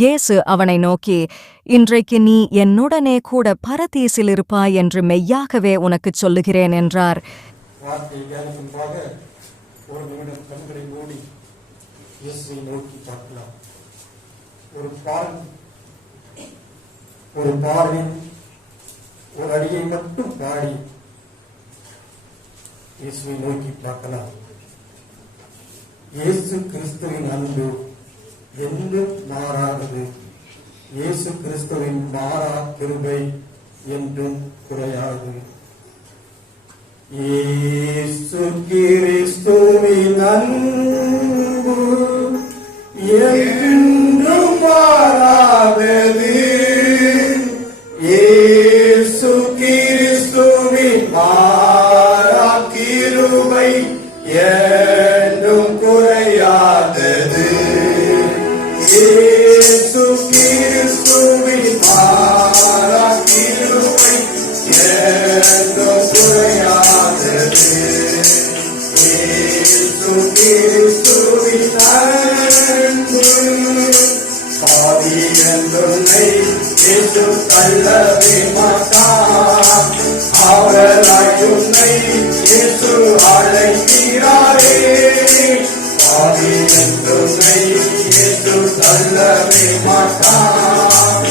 இயேசு அவனை நோக்கி, இன்றைக்கு நீ என்னுடனே கூட பரதீசில் இருப்பாய் என்று மெய்யாகவே உனக்குச் சொல்லுகிறேன் என்றார். ஒரு பார்வையில் ஒரு அடியை மட்டும் பாடி இயேசுவை நோக்கி பார்க்கலாம். இயேசு கிறிஸ்துவின் அன்பு என்றும் மாறாதது. இயேசு கிறிஸ்துவின் மாறா கிருபை என்றும் குறையாது. இயேசு கிறிஸ்துவின் அன்பு என்றும் மாறாதது. இயேசு கிறிஸ்துவின் மாறா கிருபை என்றும் குறையாதது. இயேசு கிறிஸ்துவின் மாறா கிருபை என்றும் குறையாதது. இயேசு கிறிஸ்துவின் அன்பு பாவி என்றுன்னை இயேசு தள்ளவே மாட்டார். அவராய் உன்னை இயேசு அழைக்கிறாரே. பாவி என்றுன்னை இயேசு தள்ளவே மாட்டார்.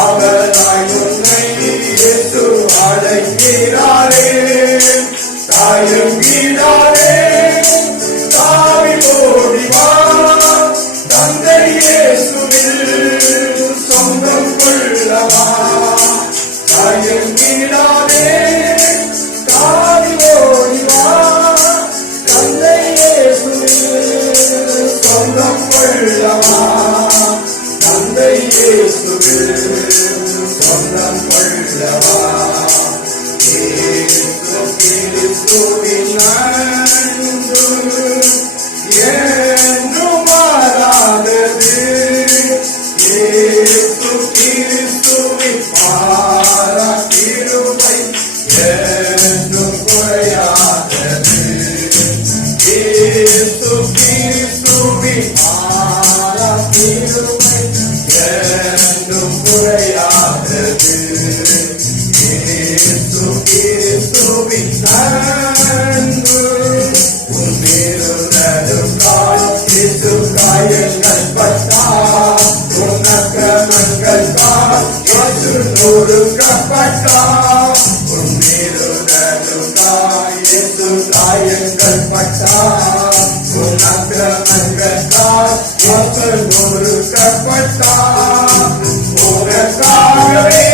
அவராய் உன்னை இயேசு அழைக்கிறாரே. தாயங்கிடாரே, தாவி ஓடி வா, தந்தை இயேசுவில் சொந்தம் கொள்ளவா. தாயங்கிடாரே, தாவி ஓடி வா, தந்தை இயேசுவில் சொந்தம் கொள்ளவா. தந்தை இயேசுவில் சொந்தம் கொள்ளவா. கிறிஸ்துவின் அன்பு என்றும் மாறாதது. இயேசு கிறிஸ்துவின் மாறா கிருபை என்றும் குறையாதது. இயேசு கிறிஸ்துவின் மாறா கிருபை என்றும் குறையாதது. இயேசு கிறிஸ்துவின் அன்பு உன் மேலுள்ளதுக்காய் இயேசு காயங்கள் பட்டார். உன் அக்கிரமங்களுக்காய் இயேசு நொறுக்கப்பட்டார். உன் மேலுள்ளதுக்காய் இயேசு காயங்கள் பட்டார். உன் அக்கிரமங்களுக்காய் இயேசு நொறுக்கப்பட்டார். உனக்காகவே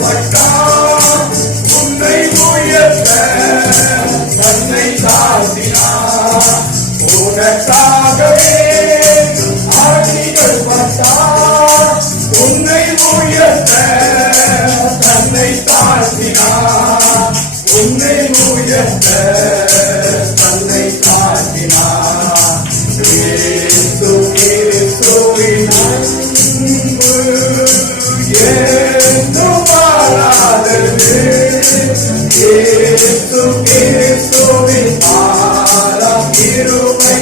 பட்டார். உன்னை உயர்த்த தன்னை தாழ்த்தினார். உனக்காகவே ஆடிகள் பட்டார். உன்னை உயர்த்த தன்னை தாழ்த்தினார். உன்னை உயர்த்த தன்னை தாழ்த்தினார். இயேசு கிறிஸ்துவின் அன்பு என்றும் மாறாதது. இயேசு கிறிஸ்துவின் மாறா கிருபை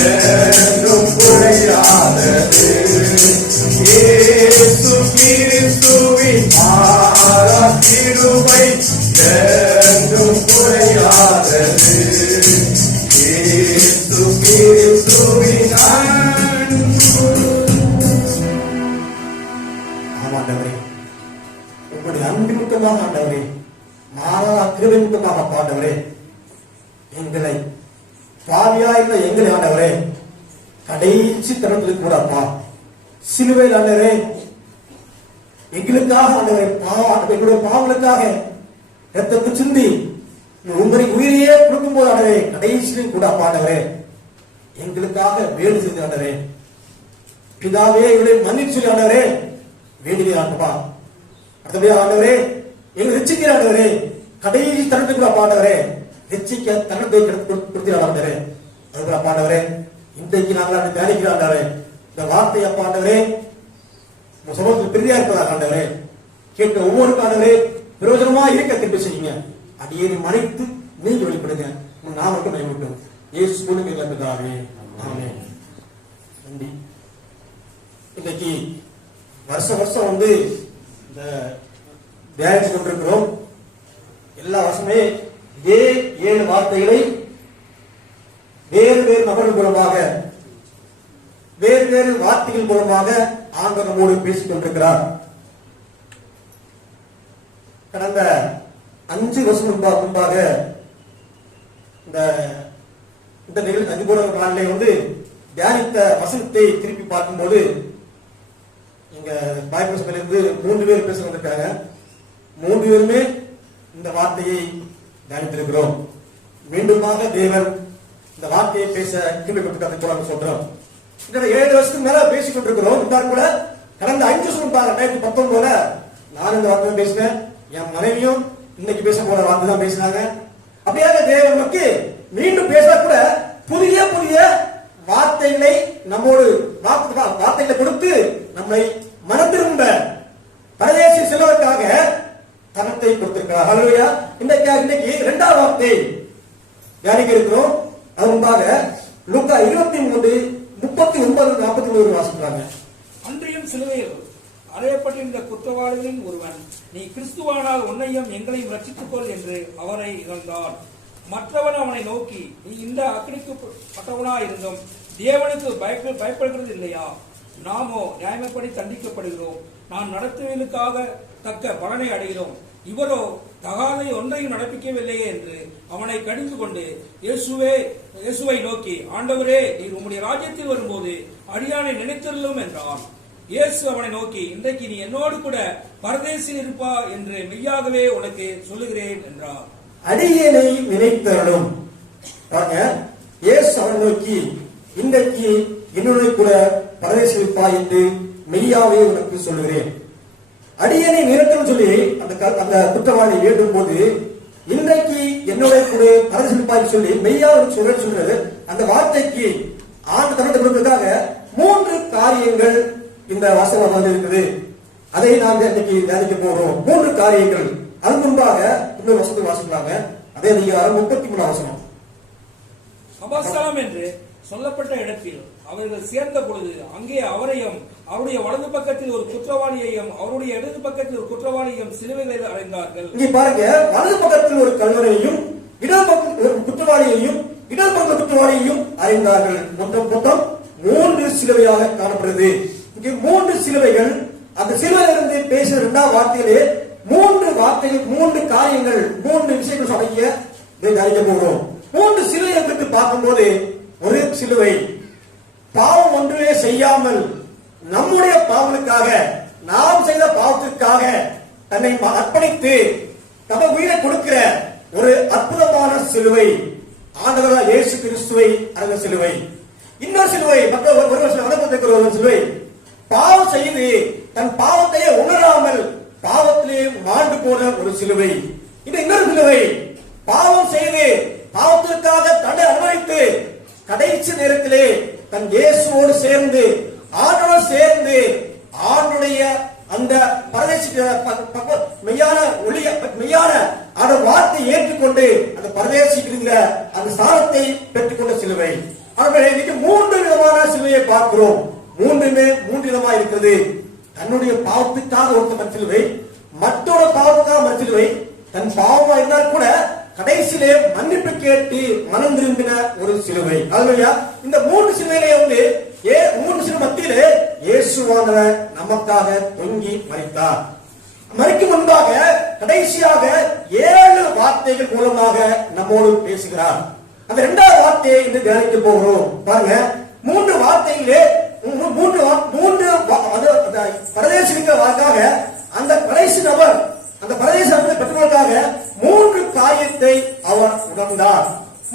என்றும் குறையாதது. இயேசு கிறிஸ்துவின் மாறா கிருபை என்றும் குறையாதது. இயேசு கிறிஸ்துவின் அன்பு. ஆமாண்டவரே, உங்களுடைய அன்பினுக்கமாக ஆண்டவரே, மாறா கிருபைக்காக ஆண்டவரே, எங்களை பாவியாயிருந்த எங்களை ஆண்டவரே கடைசி தரத்திற்கு கூட அப்பா சிலுவையில் ஆண்டவரே எங்களுக்காக ஆண்டவரே எங்களுடைய பாவங்களுக்காக ரத்தத்தை சிந்தி உங்களை உயிரையே கொடுக்கும் போது ஆண்டவரே கடைசியிலும் கூட அப்பா ஆண்டவரே எங்களுக்காக வேலை செய்து ஆண்டவரே பிதாவே எங்களை மன்னிச்சு சொல்லி ஆண்டவரே வேண்டிய ஆண்டவா அடுத்தபடியா ஆண்டவரே எங்களை ரட்சிக்கிற ஆண்டவரே கடைசி தருணத்துக்கு ஆண்டவரே ரட்சிக்க தருணத்தை கொடுக்கிறார் ஆண்டவரே. அதுக்கு ஆண்டவரே இன்றைக்கு நாங்கள் தியானிக்கிற ஆண்டவரே இந்த வார்த்தை அப்பா ஆண்டவரே உங்க சமூகத்தில் பெரியா இருப்பதாக ஆண்டவரே கேட்க ஒவ்வொரு ஆண்டவரே பிரயோஜனமா இருக்க திருப்பி செய்யுங்க. அடியேறி மறைத்து நீங்க வெளிப்படுங்க. நாம மட்டும் பயன்படுத்தும் இயேசு பிதாவே ஆமென். நன்றி. இன்னைக்கு வருஷம் இந்த தியானித்து கொண்டிருக்கிறோம். எல்லா வருஷமே இதே 7 வார்த்தைகளை வேறு வேறு நபர்கள் மூலமாக வேறு வேறு வார்த்தைகள் மூலமாக ஆண்டவர் நம்மோடு பேசிக் கொண்டிருக்கிறார். கடந்த 5 வருஷம் முன்பாக இந்த நிகழ்ச்சி நாளிலே தியானித்த வசனத்தை திருப்பி பார்க்கும்போது இங்க பைபிள் சபையிலிருந்து 3 பேர் பேச வந்திருக்காங்க. 3 பேருமே இந்த வார்த்தையை தியானித்திருக்கிறோம். மீண்டுமாக தேவன் இந்த வார்த்தையை பேச கிருபை சொல்றோம். 7 வருஷத்துக்கு மேல பேசிக் கொண்டிருக்கிறோம். இருந்தாலும் கூட கடந்த 5 வருஷம் 2019 நான் இந்த வார்த்தை பேசினேன். என் மனைவியும் இன்னைக்கு பேச போற வார்த்தை தான் பேசினாங்க. அப்படியாக தேவன் நமக்கு மீண்டும் பேச கூட புதிய புதிய வார்த்தைகளை நம்மோடு வார்த்தைகளை கொடுத்து நம்மை மனந்திரும்ப பரதேசி செல்வதற்காக தனத்தை கொடுத்திருக்கிறார். ஹல்லேலூயா. இன்னைக்கு 2வது வார்த்தை தியானிக்க இருக்கிறோம். அது முன்பாக லூக்கா 23:39-41 வாசிக்கிறாங்க. அன்றியும் சிலுவையில் அறையப்பட்டிருந்த குற்றவாளிகளின் ஒருவன், நீ கிறிஸ்துவானால் உன்னையும் எங்களையும் ரட்சித்துக்கொள் என்று அவரை இகழ்ந்தான். மற்றவன் அவனை நோக்கி, நீ இந்த அக்கினிக்கு பட்டவனாயிருந்தும் தேவனுக்கு பயப்படுகிறது இல்லையா? நாமோ நியாயப்படி தண்டிக்கப்படுகிறோம். நான் நடத்துவதற்காக தக்க பலனை அடைகிறோம். இவரோ தகாத ஒன்றையும் நடப்பிக்கவில்லையே என்று அவனை கடிந்து கொண்டு இயேசுவை நோக்கி, ஆண்டவரே, நீர் உம்முடைய ராஜ்யத்தில் வரும்போது அடியானை நினைத்தருளும் என்றான். இயேசு அவனை நோக்கி, இன்றைக்கு நீ என்னோடு கூட பரதேசில் இருப்பா என்று மெய்யாகவே உனக்கு சொல்லுகிறேன் என்றார். அடியேனை நினைத்தருளும். இயேசு அவனை நோக்கி, இன்றைக்கு என்னோடு கூட பரதேசில் இருப்பா என்று மெய்யாவே உனக்கு சொல்லுகிறேன். அடியேனை நினைத்தருளும் சொல்லி அந்த குற்றவாளி வேண்டும் போது, இன்றைக்கு என்னோட கூட பரதேசில் இருப்பாய் சொல்லி மெய்யாவே சொல்றது. அந்த வார்த்தைக்கு ஆண்டு தன்னுடைய கொடுப்பதற்காக 3 காரியங்கள் இந்த வாசகம் இருக்குது. அதை நாம் இன்னைக்கு தியானிக்க போறோம். 3 காரியங்கள். அது முன்பாக இன்னொரு வசனத்தை வாசிக்கிறாங்க. அதே அதிகாரம் 33 வசனம். சபாஸ்தலம் என்று சொல்லப்பட்ட இடத்தில் அவர்கள் சேர்ந்த பொழுது அங்கே அவரையும் அவருடைய வலது பக்கத்தில் ஒரு குற்றவாளியையும் அவருடைய இடது பக்கத்தில் ஒரு குற்றவாளியையும் சிலுவைகளில் அறைந்தார்கள். இங்கே பாருங்க, வலது பக்கத்தில் ஒரு கல்வரையும் இடது பக்கத்தில் ஒரு குற்றவாளியையும் இடது பக்கத்தில் குற்றவாளியையும் அறைந்தார்கள். மொத்தம் 3 சிலுவையாக காணப்படுகிறது. இங்கே 3 சிலுவைகள். அந்த சிலுவையிலிருந்து பேசுற 2வது வார்த்தையிலே 3 வார்த்தைகள், 3 காரியங்கள், 3 விஷயங்கள் சபைய தியானிக்க போகிறோம். 3 சிலுவை என்று பார்க்கும்போது, ஒரு சிலுவை பாவம் ஒன்றுமே செய்யாமல் நம்முடைய பாவங்களுக்காக, நாம் செய்த பாவத்திற்காக தன்னை அர்ப்பணித்து தமது உயிரை கொடுக்கிற ஒரு அற்புதமான சிலுவை, ஆண்டவராகிய இயேசு கிறிஸ்துவை அறைந்த சிலுவை. இன்னொரு சிலுவை, மற்ற ஒரு சிலுவை பாவம் செய்து தன் பாவத்தையே உணராமல் பாவத்திலே மாண்டு போன ஒரு சிலுவை. இன்னொரு சிலுவை பாவம் செய்து பாவத்திற்காக தன்னை அனுபவித்து கடைசி நேரத்திலே தன் இயேசுவோடு சேர்ந்து ஆண்டோடு சேர்ந்து ஆண்டுடைய அந்த பரதேசி மெய்யான அந்த வார்த்தை ஏற்றுக்கொண்டு அந்த பரதேசிக்கிற அந்த ஸ்தானத்தை பெற்றுக்கொண்ட சிலுவை. ஆனால் இன்னைக்கு 3 விதமான சிலுவையை பார்க்கிறோம். 3மே 3 விதமா இருக்கிறது. தன்னுடைய பாவத்துக்காக ஒருத்தர் சிலுவை, மற்றொரு பாவத்துக்காக மறு சிலுவை. தன் பாவமா இருந்தால் கூட கடைசியிலே மன்னிப்பு கேட்டு மனம் திரும்பின ஒரு சிலுவை. அல்லையா? இந்த 3 சிலுவையிலே 3 சிலுவை மத்தியிலே இயேசுவானவர் நமக்காக தொங்கி மரித்தார். மரிக்கும் முன்பாக கடைசியாக 7 வார்த்தைகள் மூலமாக நம்மோடு பேசுகிறார். அந்த 2வது வார்த்தையை இன்று தியானிக்க போகிறோம். பாருங்க, 3 வார்த்தைகளே 3 பரதேசிகளுக்காக அந்த கடைசி நபர் அந்த பரதேசத்தை பெற்றவர்களுக்காக 3 காரியத்தை அவர் உணர்ந்தார்.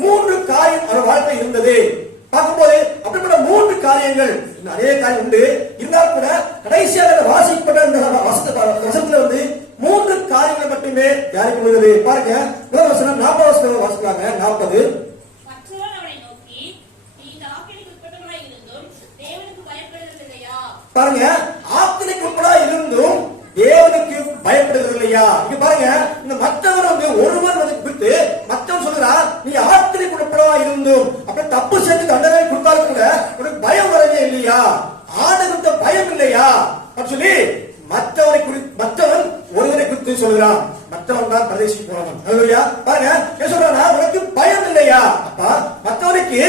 3 காரியம் அவர் வாழ்க்கை இருந்தது. பார்க்கும்போது அப்படிப்பட்ட 3 காரியங்கள், நிறைய காரியம் உண்டு. இருந்தால் கூட கடைசியாக வாசிக்கப்பட்ட வசனத்துல 3 காரியங்கள் மட்டுமே தியானிக்க முடிகிறது. பாருங்க, 40 வசனம் வாசிக்கிறாங்க. 40. பாருங்க, ஆக்கினைக்கு உட்படா இருந்தும் தேவனுக்கு பயப்படுகிறது இல்லையா? இங்க பாருங்க, இந்த மற்றவர் ஒருவர் விட்டு மற்றவர் சொல்றார், நீ ஆக்கினைக்கு உட்படா இருந்தும் அப்படி தப்பு செஞ்சு தண்டனை கொடுத்தாலும் கூட உனக்கு பயம் வரவே இல்லையா? ஆண்டவருக்கு பயம் அல்லேலூயா. பாருங்க என்ன சொல்றானா, உனக்கு பயம் இல்லையா? அப்பா மற்றவனுக்கு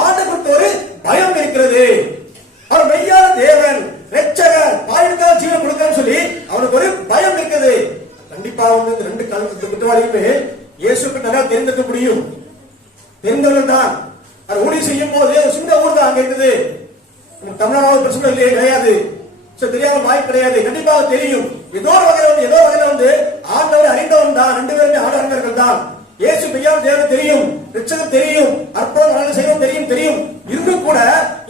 ஆண்டவர் குறித்து ஒரு பயம் இருக்கிறது. அவர் மெய்யான தேவன், இரட்சகர், பாயுக்காக ஜீவன் கொடுக்கன்னு சொல்லி அவனுக்கு ஒரு பயம் இருக்குது. கண்டிப்பா வந்து இந்த ரெண்டு குற்றவாளியுமே இயேசுக்கு நல்லா தெரிந்திருக்க முடியும். தெரிந்தவர்கள் தான். அது ஊழியம் செய்யும் போது ஒரு சின்ன ஊர் தான் அங்க இருக்குது. தமிழ்நாடு பிரச்சனை இல்லையே, கிடையாது. தெரியாம வாய்ப்பு கிடையாது. கண்டிப்பாக தெரியும். ஏதோ ஒரு வகையில வந்து ஆண்டவரை அறிந்தவன் தான். ரெண்டு பேருமே ஆண்டவர்கள் தான். இயேசு மெய்யான தேவன் தெரியும், இரட்சகர் தெரியும், அற்புதம் செய்வோம் தெரியும். இருந்தும் கூட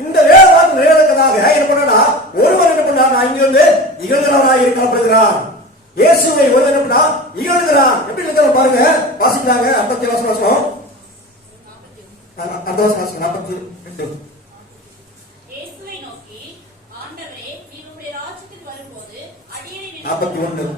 இந்த வேலைவாக்கு நிறைவேறதாக என்ன பண்ணா, ஒருவர் என்ன பண்ணா, நான் இங்க வந்து இகழ்கிறவராக இருக்கப்படுகிறான். இயேசுவை ஒரு என்ன பண்ணா இகழ்கிறான். எப்படி இருக்கிற பாருங்க, வாசிக்கிறாங்க. 50 வருஷம் அந்த வருஷம் 42. இயேசுவை நோக்கி, ஆண்டவரே, நீர் உம்முடைய ராஜ்யத்தில் வரும்போது அடியேனை 41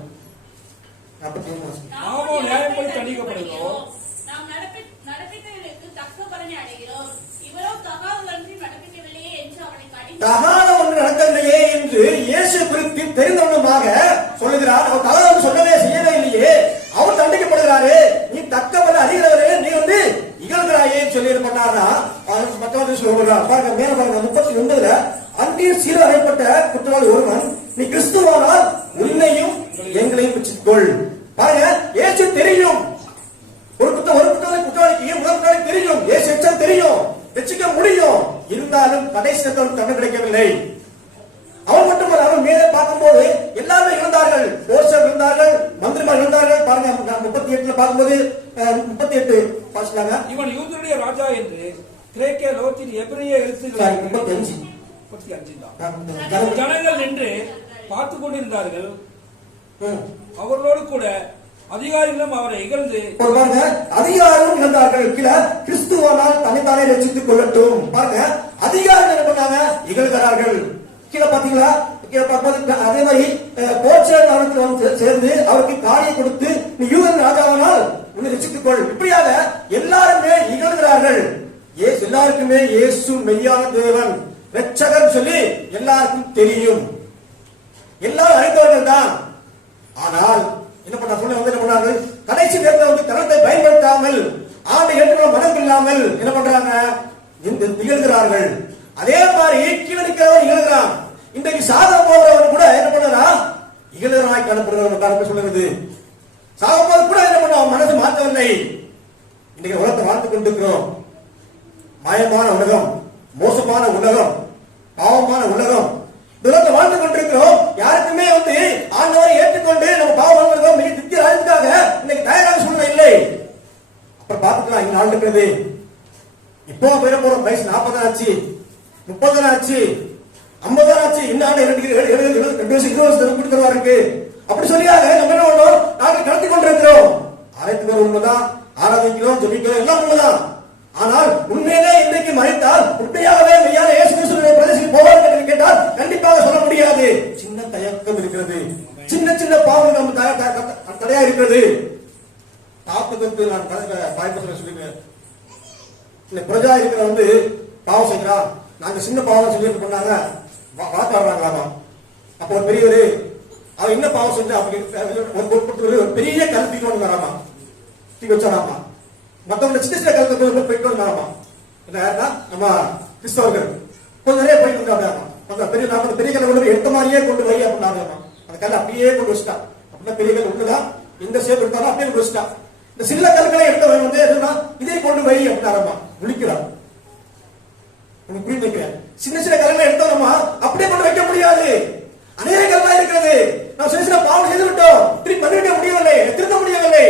நாமோ நியாயப்படி தண்டிக்கப்படுகிறோம். நாம் நடப்பித்தவர்களுக்கு தக்க பலனை அடைகிறோம். இவரோ தகாதவன்றி நடப்பிக்கவில்லையே என்று அவனை தகாத ஒன்று நடக்கவில்லையே என்று இயேசு குறித்து தெரிந்தவனுமாக சொல்லுகிறார். அவர் தகாத சொல்லவே செய்யவே இல்லையே, அவர் தண்டிக்கப்படுகிறாரு. நீ தக்க பல அறிகிறவரே, நீ வந்து இகழ்கிறாயே சொல்லி பண்ணார்னா மற்றவர்கள் சொல்லுகிறார். பாருங்க மேல பாருங்க 39 அந்நிய சீர அறைப்பட்ட குற்றவாளி ஒருவன், நீ கிறிஸ்துவானால் உன்னையும் எங்களையும் பிடிச்சுக்கொள். பாருங்க இயேசு தெரியும். ஒரு குற்றவாளிக்கு முதல் தெரியும், இயேசு எச்சம் தெரியும், ரட்சிக்க முடியும். இருந்தாலும் கடைசி தண்டனை கிடைக்கவில்லை. அவன் மட்டுமல்ல, அவன் மேலே பார்க்கும்போது எல்லாருமே இழந்தார்கள். போர்சர் இருந்தார்கள், மந்திரிமார் இருந்தார்கள். பாருங்க 38 பார்க்கும்போது 38 வாசிக்கலாங்க. இவன் யூதருடைய ராஜா என்று கிரேக்க லோகத்தின் எபிரேய எழுத்துக்கள் 35 தான். ஜனங்கள் நின்று பார்த்து கொண்டிருந்தார்கள். அவர்களோடு கூட அதிகாரிகளும் அவரை இகழ்ந்து பாருங்க, அதிகாரிகளும் இழந்தார்கள். கிறிஸ்துவானால் தன்னைத்தானே ரட்சித்துக் கொள்ளட்டும். பாருங்க அதிகாரிகள் என்ன பண்ணாங்க, இகழ்கிறார்கள். கீழே பாத்தீங்களா, கீழே பார்க்கும்போது அதே மாதிரி போர்ச்சல் சேர்ந்து அவருக்கு காணியை கொடுத்து, நீ யூதன் ராஜாவானால் உன்னை ரட்சித்துக் கொள். இப்படியாக எல்லாருமே இகழ்கிறார்கள். எல்லாருக்குமே இயேசு மெய்யான தேவன், இரட்சகர் சொல்லி எல்லாருக்கும் தெரியும். எல்லாரும் அறிந்தவர்கள் தான். ஆனால் என்ன பண்ண சொல்ல வந்து என்ன பண்ணாங்க, கடைசி நேரத்தில் வந்து தனத்தை பயன்படுத்தாமல், ஆண்டை ஏற்றுக்கொள்ள மனம் இல்லாமல் என்ன பண்றாங்க, நிகழ்கிறார்கள். அதே மாதிரி கீழே நிற்கிறவன் இகழ்கிறான். இன்றைக்கு சாக போகிறவன் கூட என்ன பண்ணா, இகழராய் காணப்படுகிறவன் சொல்லுறது. சாக போது கூட என்ன பண்ண மனசு மாற்றவில்லை. இன்னைக்கு உலகத்தை வாழ்த்துக் கொண்டிருக்கிறோம். மாயமான உலகம், மோசமான உலகம், பாவமான உலகம், உலகத்தை வாழ்ந்து கொண்டிருக்கிறோம். யாருக்குமே வந்து ஆண்டவரை ஏற்றுக்கொண்டு நம்ம பாவம் மிக தித்திய ஆழ்ந்தாக இன்னைக்கு தயாராக சூழ்நிலை இல்லை. அப்புறம் பார்த்துக்கலாம் இங்க நாள் இருக்கிறது. இப்போ பெற போறோம். வயசு 40 ஆச்சு, 30 ஆச்சு, 50 ஆச்சு. இந்த ஆண்டு 2 வருஷம் 20 வருஷம் கொடுக்கிறவா இருக்கு. அப்படி சொல்லியாக நம்ம என்ன பண்ணோம், நாங்கள் கடத்தி கொண்டிருக்கிறோம். அனைத்து உண்மைதான், ஆராதிக்கிறோம், ஜெபிக்கிறோம், எல்லாம் உண்மைதான். ஆனால் உண்மையிலே இன்றைக்கு மறைத்தால் உண்மையாகவே மெய்யான இயேசு கிறிஸ்துவின் பிரதேசத்துக்கு போவார்கள் என்று கேட்டால் கண்டிப்பாக சொல்ல முடியாது. சின்ன தயக்கம் இருக்கிறது, சின்ன பாவம் நம்ம தடையா இருக்கிறது. தாக்கத்துக்கு நான் பாய்ப்பு சொல்லிக்கிறேன். இந்த பிரஜா இருக்கிற வந்து பாவம் செய்கிறான், நாங்க சின்ன பாவம் சொல்லி பண்ணாங்க, வாக்காடுறாங்களாமா. அப்போ ஒரு பெரியவர் அவன் என்ன பாவம் செஞ்சா அப்படி பெரிய கல்விக்கு வராமா, தூக்கி வச்சாராமா. மற்றவங்க சின்ன கல்வி போயிட்டு வந்தாராமா. நம்ம கிறிஸ்தவர்கள் கொஞ்சம் நிறைய போயிட்டு வந்தாங்க. பெரிய பெரிய கல்வி எடுத்த மாதிரியே கொண்டு வை அப்படின்னாங்க. அந்த கல்லை அப்படியே கொண்டு வச்சுட்டா. அப்படின்னா பெரிய கல் ஒண்ணுதான், எந்த சேப் எடுத்தாலும் அப்படியே கொண்டு வச்சுட்டா. இந்த சின்ன கல்களை எடுத்தவன் வந்து எதுனா இதே கொண்டு வை அப்படின்னாரமா. விழிக்கிறான். உங்களுக்கு புரிந்து வைக்கிறேன். சின்ன கல்லை எடுத்தோம்மா அப்படியே கொண்டு வைக்க முடியாது. அநேக கல்லா இருக்கிறது. நாம் சின்ன பாவம் செய்து விட்டோம், திருப்பி பண்ணிவிட முடியவில்லை, திருத்த முடியவில்லை.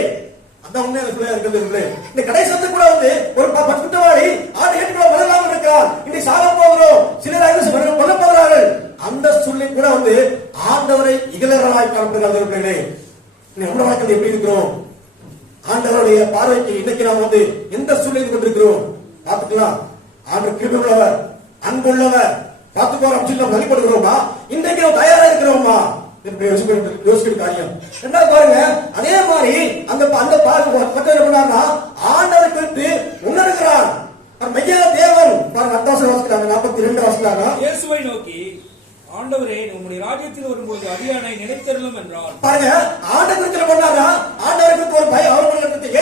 அதான் உண்மையான பிள்ளையா இருக்கிறது. இந்த கடைசி கூட வந்து ஒரு குற்றவாளி ஆண்டு ஏற்றுக்கொள்ள வரலாமல் இருக்கிறார். இன்னைக்கு சாக போகிறோம், சிலர் கொல்ல போகிறார்கள். அந்த சூழ்நிலை கூட வந்து ஆண்டவரை இகழராய் காணப்படுகிறார்கள். நம்முடைய வாழ்க்கை எப்படி இருக்கிறோம், ஆண்டவருடைய பார்வைக்கு இன்னைக்கு நாம் வந்து எந்த சூழ்நிலை கொண்டிருக்கிறோம் பார்த்துக்கலாம். ஆண்டவர் கிருபை உள்ளவர், அன்புள்ளவர், பார்த்துக்கோ அப்படின்னு வழிபடுகிறோமா, இன்றைக்கு நாம் தயாரா இருக்கிறோமா, யோசிக்கிற காரியம். ரெண்டாவது பாருங்க, அதே மாதிரி அந்த ஆண்டவர் குறித்து உணர்கிறார். மெய்யான தேவன் பாருங்க. 42 வாசிக்கிறாங்க. இயேசுவை நோக்கி, ஆண்டவரே, உம்முடைய ராஜ்யத்தில் வரும்போது அடியானை நினைத்தருளும் என்றார். பாருங்க, ஆண்டவர் குறித்து பண்ணாரா, ஆண்டவருக்கு ஒரு பயம் அவர்களுக்கு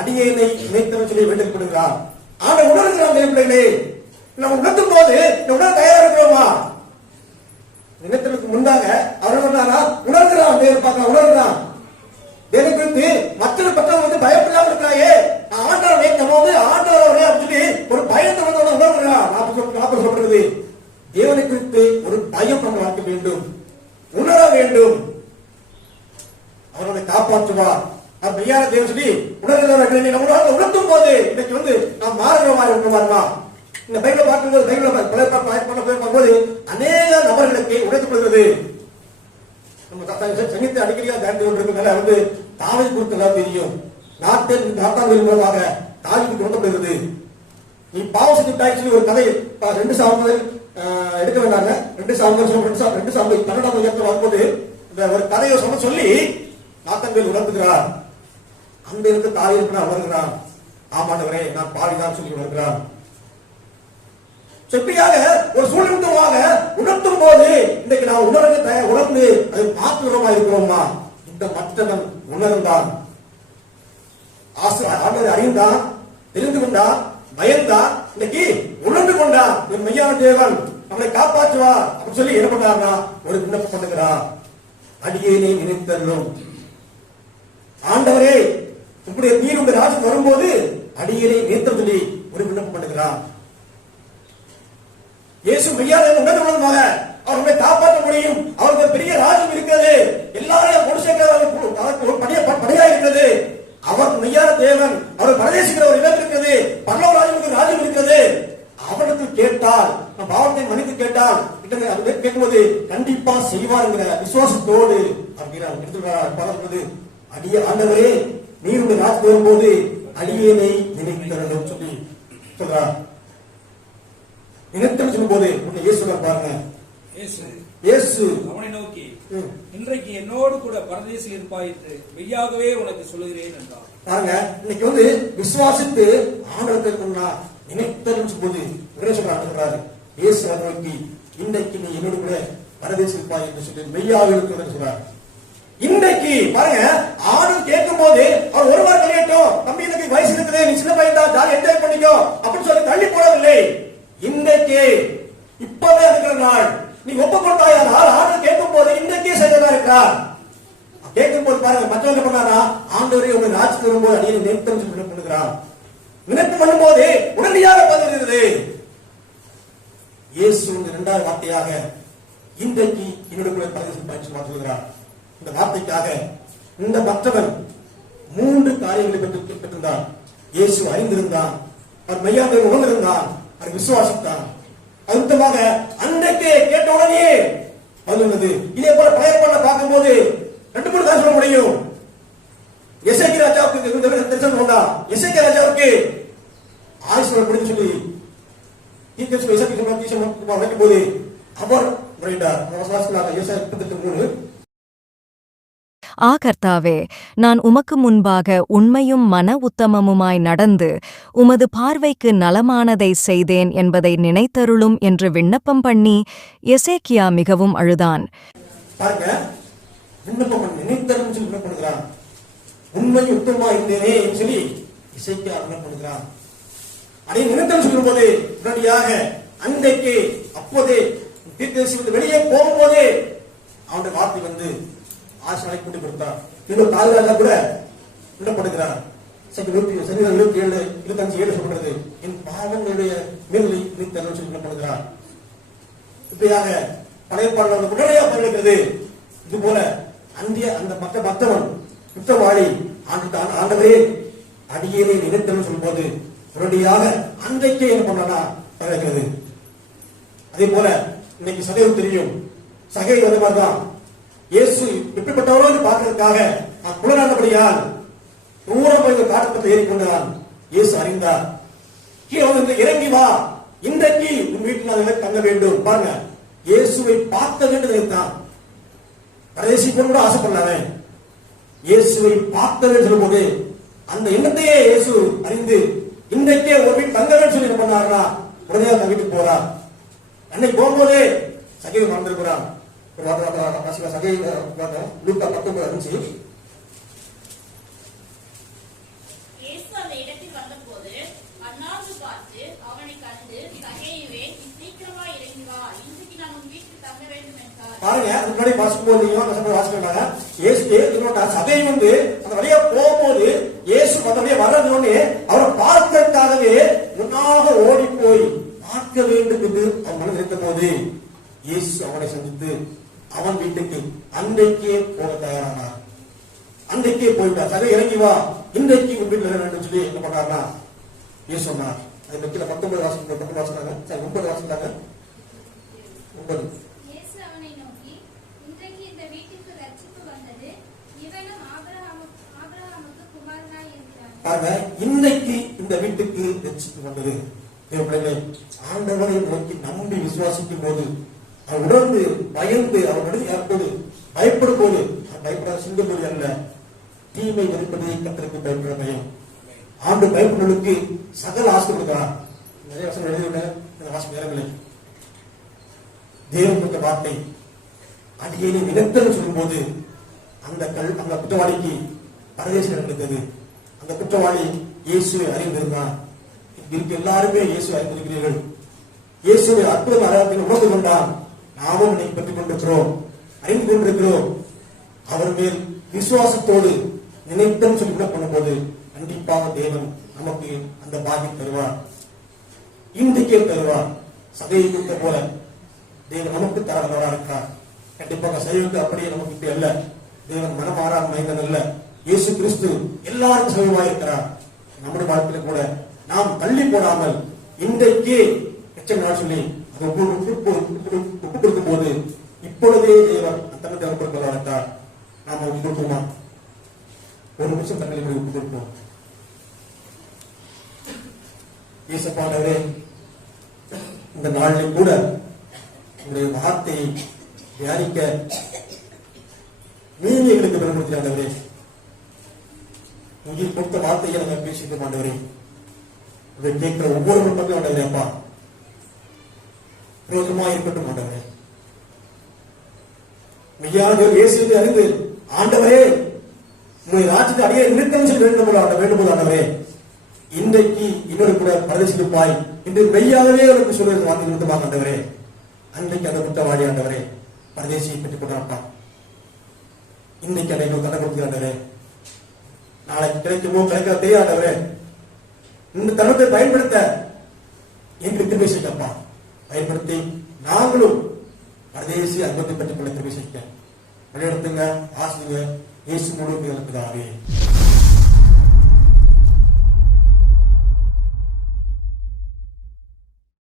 அடியேனை நினைத்தவன் சொல்லி வேண்டப்படுகிறார். ஆனா உணர்கிறான் பிள்ளைகளே, நம்ம உணர்த்தும் போது உணர தயாரா இருக்கிறோமா? நினைத்தலுக்கு முன்னாக அவர் உணர்கிறான், தேவன் பார்க்கலாம், உணர்கிறான். தேவனை குறித்து மற்றொரு பக்கம் வந்து பயப்படாம இருக்கிறாயே, ஆண்டவர் நம்ம வந்து ஆண்டவர் அப்படின்னு சொல்லி ஒரு பயத்தை வந்து உணர்கிறான். நாற்பது சொல்றது தேவனை குறித்து ஒரு பயம் நம்ம வளர்க்க வேண்டும், உணர வேண்டும். அவர்களை காப்பாற்றுவார். அவர் மெய்யான தேவன் சொல்லி உணர்கிறவர்கள் உணர்த்தும் போது இன்னைக்கு வந்து நாம் மாறுகிறவா இருக்கணுமா? இந்த பைபிளை பார்க்கும்போது பார்க்கும்போது அநேக நபர்களுக்கு உடைத்துக் கொள்கிறது. நம்ம சங்கீதத்தை அடிக்கடியாக தியானித்து கொண்டிருக்கிறதுனால வந்து தாவீது குறித்து எல்லாம் தெரியும். நாத்தான்களின் மூலமாக தாவீதுக்கு உணர்த்தப்படுகிறது. நீ பாவம் செஞ்சுட்டாய் சொல்லி ஒரு கதை 2 சாமுவேல் எடுக்க வேண்டாங்க. 2 சாமுவேல் 12ஆம் அதிகாரத்தில் வரும்போது இந்த ஒரு கதையை சொல்லி நாத்தான்கள் உணர்த்துகிறார். அந்த இடத்துல தாவீது உணர்கிறான், ஆமாண்டவரே நான் பாவிதான் சொல்லி உணர்கிறான். செப்பியாக ஒரு சூழ்நிலையாக உணர்த்தும் போது இன்றைக்கு நான் உணர்ந்து அது மாற்றுகிறோமா இருக்கிறோமா? இந்த மற்றவன் உணர்ந்தான், ஆண்டவரை அறிந்தான், தெரிந்து கொண்டான், பயந்தான், இன்னைக்கு உணர்ந்து கொண்டான். மெய்யான தேவன் நம்மளை காப்பாற்றுவா அப்படின்னு சொல்லி என்ன பண்றாருன்னா ஒரு விண்ணப்பம் பண்ணுகிறார். அடியேனை நினைத்தருளும் ஆண்டவரே, உங்களுடைய நீர் உங்க ராஜ்யம் வரும்போது அடியேனை நினைத்த சொல்லி ஒரு விண்ணப்பம் பண்ணுகிறார். இயேசு மெய்யான உணர்வுமாக அவர்களை காப்பாற்ற முடியும். அவருக்கு பெரிய ராஜ்யம் இருக்கிறது, எல்லாரையும் பொது சேர்க்க படையா இருக்கிறது. அவர் மெய்யான தேவன், அவர் பரதேசிக்கிற ஒரு இடம் இருக்கிறது, பரலோக ராஜ்யம் இருக்கிறது. அவனுக்கு கேட்டால், பாவத்தை மன்னித்து கேட்டால் அது கேட்கும்போது கண்டிப்பா செய்வார் என்கிற விசுவாசத்தோடு அப்படிங்கிறது. அடிய ஆண்டவரே, நீர் உங்க ராஜ்யம் வரும்போது அடியேனை நினைக்கிறோம் சொல்லி சொல்றார். நினைத்தல் சொல்லும் போது இயேசு பாருங்க, இயேசு அவனை நோக்கி இன்றைக்கு என்னோடு கூட பரதேசில் இருப்பாய் என்று மெய்யாகவே உனக்கு சொல்லுகிறேன் என்றார். பாருங்க, இன்னைக்கு வந்து விசுவாசித்து ஆண்டவரை நினைத்தல் போது உடனே சொல்றாரு இயேசு நோக்கி இன்றைக்கு நீ என்னோடு கூட பரதேசில் இருப்பாய் என்று சொல்லி மெய்யாக இருக்கிறது சொல்றாரு. இன்றைக்கு பாருங்க, ஆணும் கேட்கும் போது அவர் ஒரு வாரம் கழியட்டும், தம்பி எனக்கு வயசு இருக்குது, நீ சின்ன பையன் தான், ஜாலி என்ஜாய் பண்ணிக்கோ அப்படின்னு சொல்லி தள்ளி போடவில்லை. இன்றைக்கு இப்பவே இருக்கிற நாள் நீ ஒப்புக்கொண்டாயானால் ஆண்டு கேட்கும் போது இன்றைக்கே செய்ததா இருக்கிறார். கேட்கும் போது பாருங்க, மற்றவங்க பண்ணாரா ஆண்டவரே உங்க ராஜ்யம் வரும்போது அடியை நினைத்தம் சொல்லி பண்ணுகிறார். நினைப்பு பண்ணும்போது உடனடியாக பதிவுகிறது. இயேசு 2வது வார்த்தையாக இன்றைக்கு என்னோட கூட பரதேசி பயிற்சி சொல்கிறார். இந்த வார்த்தைக்காக இந்த மற்றவன் 3 காரியங்களை பெற்றிருந்தான். இயேசு அறிந்திருந்தான், அவர் மெய்யாக உணர்ந்திருந்தான், அவர் விசுவாசித்தான். அழுத்தமாக அன்றைக்கு கேட்ட உடனே அது இதே போல பழைய பண்ண பார்க்கும் போது 2-3 காரியம் சொல்ல முடியும். எசேக்கியா ராஜாவுக்கு தரிசனம் வந்தா, எசேக்கியா ராஜாவுக்கு ஆயுஷ்மன் முடிஞ்சு சொல்லி வைக்கும் போது அவர் முறையிட்டார். ஏசாயா 38:3 கர்த்தாவே, நான் உமக்கு முன்பாக உண்மையும் மன உத்தமமுமாய் நடந்து உமது பார்வைக்கு நலமானதை செய்தேன் என்பதை நினைத்தருளும் என்று விண்ணப்பம் பண்ணி எசேக்கியா மிகவும் அழுதான். பாருங்க, விண்ணப்பம் நினைத்தருளும் சொல்லி விண்ணப்பம், உண்மை உத்தமமா இருந்தேனே சொல்லி எசேக்கியா விண்ணப்பம். அதை நினைத்தல் சொல்லும் போது உடனடியாக அன்றைக்கு அப்போதே தீர்க்கதரிசி வெளியே போகும்போதே அவனுடைய வார்த்தை வந்து ஆசனை கூட்டி கொடுத்தார். இன்னும் தாழ்ராஜா கூட விடப்படுகிறார். 27:25 சொல்றது, என் பாவங்களுடைய மேல்களை நினைத்தல் சொல்லி விடப்படுகிறார். இப்படியாக பழைய பாடல்கள் உடனடியாக பதிலளிக்கிறது. இது போல அந்த மற்றவன் குற்றவாளி ஆண்டவரே அடியேனை நினைத்தல் சொல்லும் போது உடனடியாக அன்றைக்கே என்ன பண்ணா பதிலளிக்கிறது. அதே போல இன்னைக்கு சகைவு தெரியும், சகை வந்த மாதிரிதான் இயேசு எப்படிப்பட்டவரோ பார்க்கறதுக்காக புலனானபடியால் தூரம் போய் காட்டப்பட்டு ஏறிக்கொண்டான். இயேசு அறிந்தார். கீழே வந்து இறங்கி வா, இன்றைக்கு உன் வீட்டில் தங்க வேண்டும். பாருங்க, இயேசுவை பார்க்க வேண்டும் நினைத்தான். கடைசி கூட ஆசைப்படலாமே, இயேசுவை பார்க்க வேண்டும் சொல்லும் போது அந்த எண்ணத்தையே இயேசு அறிந்து இன்றைக்கே ஒரு வீட்டு தங்க வேண்டும் சொல்லி என்ன பண்ணாருன்னா உடனே அந்த வீட்டுக்கு போறார். அன்னைக்கு போகும்போதே சகைவை மறந்துருக்கிறான். சகை லூக்கா 19 இயேசு என்றார். பாருங்க, அதுக்கு முன்னாடி வாசிக்கும்போது அந்த சபை வாசிக்கிறாங்க. இயேசு சபை வந்து அந்த வழியா போகும்போது இயேசு மற்றபடியே வர்றதுன்னு அவரை பார்க்கறதுக்காகவே முன்னாக ஓடி போய் பார்க்க வேண்டும் என்று அவன் மனதில் இருந்த போது இயேசு அவனை சந்தித்து அவன் வீட்டுக்கு அன்றைக்கே போக தயாரானார். அன்றைக்கே போயிட்டார். சகை இறங்கி வா, இன்றைக்கு உன் வீட்டில் வேண்டும் சொல்லி என்ன பண்ணார்னா இயேசு சொன்னார். அதை பற்றி 19 வாசிக்கிறாங்க. சரி, 9 வாசிக்கிறாங்க. 9. இயேசு அவனை நோக்கி, இன்றைக்கு இந்த வீட்டிற்கு ரட்சிப்பு வந்தது, இவனும் ஆபிரகாமுக்கு குமாரனாய் இருக்கிறான். பாருங்க, இன்னைக்கு இந்த வீட்டுக்கு ரட்சிப்பு வந்தது. தேவப்பிள்ளைகளே, ஆண்டவரை நோக்கி நம்பி விசுவாசிக்கும் போது அவர் உணர்ந்து பயந்து அவர் ஏற்போது பயப்படும் போது பயப்படாத சிங்கமொழி அல்ல, தீமை வெறுப்பதை கத்தருக்கு பயப்பட பயம். ஆண்டு பயப்படுவதற்கு சகல ஆசிரியர் நிறைய வசனம் எழுதியுள்ள வாசம் நேரங்களை தேவன் கொடுத்த வார்த்தை அடியேனை விதத்தல் சொல்லும் போது அந்த குற்றவாளிக்கு பரதேசம் நடந்தது. அந்த குற்றவாளி இயேசுவை அறிந்திருந்தான். இங்கு எல்லாருமே இயேசு அறிந்திருக்கிறீர்கள். இயேசுவை அற்புதம் அடையாளத்தில் உணர்ந்து கொண்டான். நாமும் இன்னைக்கு பெற்றுக் கொண்டிருக்கிறோம், அறிந்து கொண்டிருக்கிறோம். அவர் மேல் விசுவாசத்தோடு நினைத்தம் சொல்லி பண்ணும்போது கண்டிப்பாக தேவன் நமக்கு அந்த பாக்கியம் தருவார். இன்றைக்கே தருவார். சபையை கொடுத்த போல தேவன் நமக்கு தரவரா இருக்கிறார். கண்டிப்பாக சபைக்கு அப்படியே நமக்கு இப்படி அல்ல. தேவன் மனமாறாத மனிதன் அல்ல. இயேசு கிறிஸ்து எல்லாருக்கும் சமயமாக இருக்கிறார். நம்முடைய வாழ்க்கையில கூட நாம் தள்ளி போடாமல் இன்றைக்கே எச்சம் சொல்லி அதை ஒப்பு கொடுக்கும் போது இப்பொழுதே தேவன் தன்னை தேவைப்படுத்தார். நாம ஒப்பு கொடுப்போமா? ஒரு நிமிஷம் தங்களை ஒப்பு கொடுப்போம். இயேசுவானவரே, இந்த நாளில் கூட உங்களுடைய வார்த்தையை தியானிக்க நீங்க எங்களுக்கு பயன்படுத்தினாண்டவரே, உயிர் கொடுத்த வார்த்தையை நாங்கள் பேசிக்க மாட்டவரே, இதை கேட்கிற ஒவ்வொரு மக்களும் ஆண்டவரே அப்பா பிரயோஜனமா இருக்கட்டும் ஆண்டவரே. மெய்யான இயேசுவை அறிந்து ஆண்டவரே உங்களுடைய ராஜ்யத்தை அடைய நிறுத்தம் செய்ய வேண்டும் ஆண்டவரே. இன்றைக்கு இன்னொரு கூட பரதேசிப்பாய் இன்று மெய்யாகவே அவருக்கு சொல்வது வார்த்தை நிறுத்தமாக ஆண்டவரே. அன்றைக்கு அந்த குற்றவாளி ஆண்டவரே பரதேசியை பெற்றுக் கொண்டாப்பா. இன்னைக்கு அதை தடை கொடுக்கிறாண்டவரே. நாளைக்கு கிடைக்குமோ கிடைக்கிற தெரியாண்டவரே. இந்த தருணத்தை பயன்படுத்த எங்களுக்கு திரும்பி செய்யப்பா. பயன்படுத்தி நாங்களும் பரதேசி அன்பத்தை பெற்றுக் கொள்ள திரும்பி செய்ய வழிநடத்துங்க. ஆசிங்க. இயேசு முழுவதும் எனக்கு